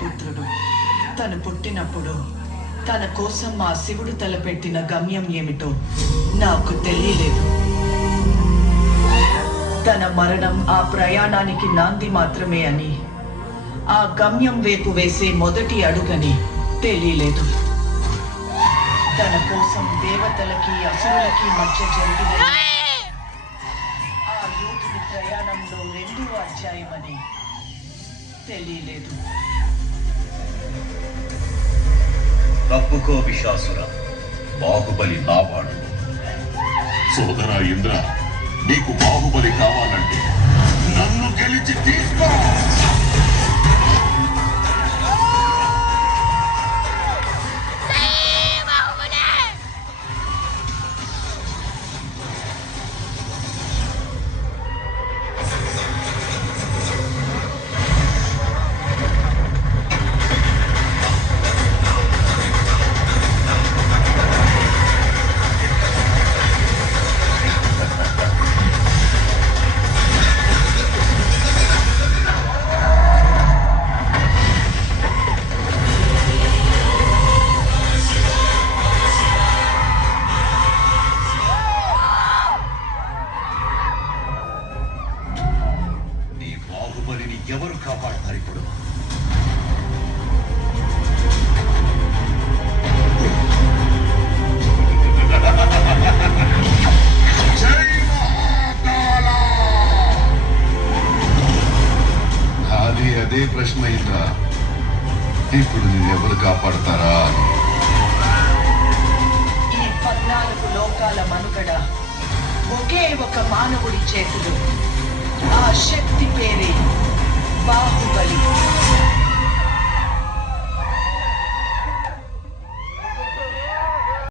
పుత్రుడు. తను పుట్టినప్పుడు తన కోసం ఆ శివుడు తలపెట్టిన గమ్యం ఏమిటో నాకు తెలియలేదు. తన మరణం ఆ ప్రయాణానికి నాంది మాత్రమే అని, ఆ గమ్యం వైపు వేసే మొదటి అడుగని తెలియలేదు. తన కోసం దేవతలకి అసురులకి మధ్య జరిగిన ఆ యోధుడి ప్రయాణంలో 2వ అధ్యాయమని తెలియలేదు. తప్పుకో విశాసుర, బాహుబలి నావాడు. సోదరా ఇంద్ర, నీకు బాహుబలి కావాలంటే నన్ను గెలిచి తీసుకో. బాహుబలిని ఎవరు కాపాడతారు ఇప్పుడు? అది అదే ప్రశ్న అయిందా, ఇప్పుడు నిన్నెవరు కాపాడతారా అని. ఈ 14 లోకాల మనుగడ ఒకే ఒక మానవుడి చేతులు. ఆ శక్తి పేరే బాహుబలి.